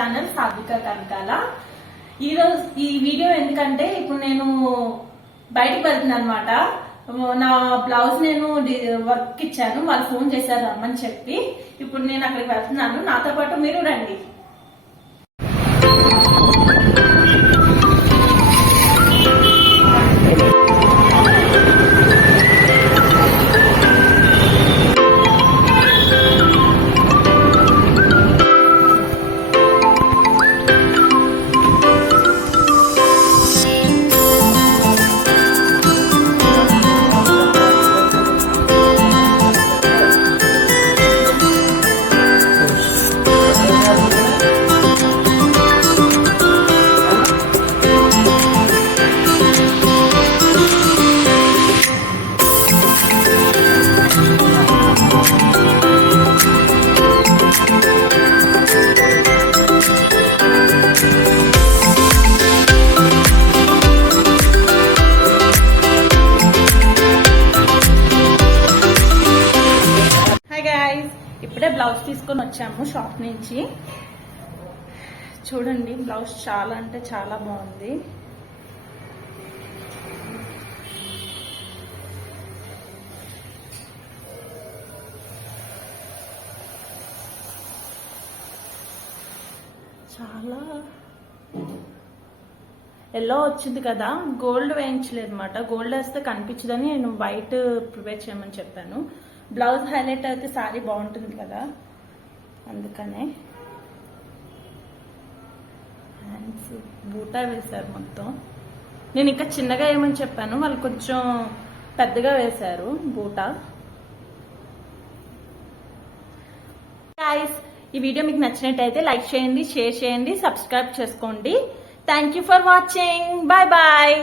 Channel సాత్విక కనకాల. ఈ video ఎందుకంటే ఇప్పుడు నేను బయటకు వెళ్తున్నాను అనమాట. నా బ్లౌజ్ నేను వర్క్ ఇచ్చాను, వాళ్ళు ఫోన్ చేశారు రమ్మని చెప్పి. ఇప్పుడు నేను అక్కడికి వెళ్తున్నాను, నాతో పాటు మీరు రండి. ఇప్పుడే బ్లౌజ్ తీసుకొని వచ్చాము షాప్ నుంచి. చూడండి, బ్లౌజ్ చాలా అంటే చాలా బాగుంది. చాలా ఎల్లో వచ్చింది కదా, గోల్డ్ వేయించలేదు అనమాట. గోల్డ్ వేస్తే కనిపించదని నేను వైట్ ప్రిపేర్ చేయమని చెప్పాను. బ్లౌజ్ హైలైట్ అయితే సారీ బాగుంటుంది కదా, అందుకనే. హ్యాండ్స్ బూటా వేశారు మొత్తం. నేను ఇంకా చిన్నగా వేయమని చెప్పాను, వాళ్ళు కొంచెం పెద్దగా వేశారు బూటా. గైస్, ఈ వీడియో మీకు నచ్చినట్టయితే లైక్ చేయండి, షేర్ చేయండి, సబ్స్క్రైబ్ చేసుకోండి. Thank you for watching. Bye bye.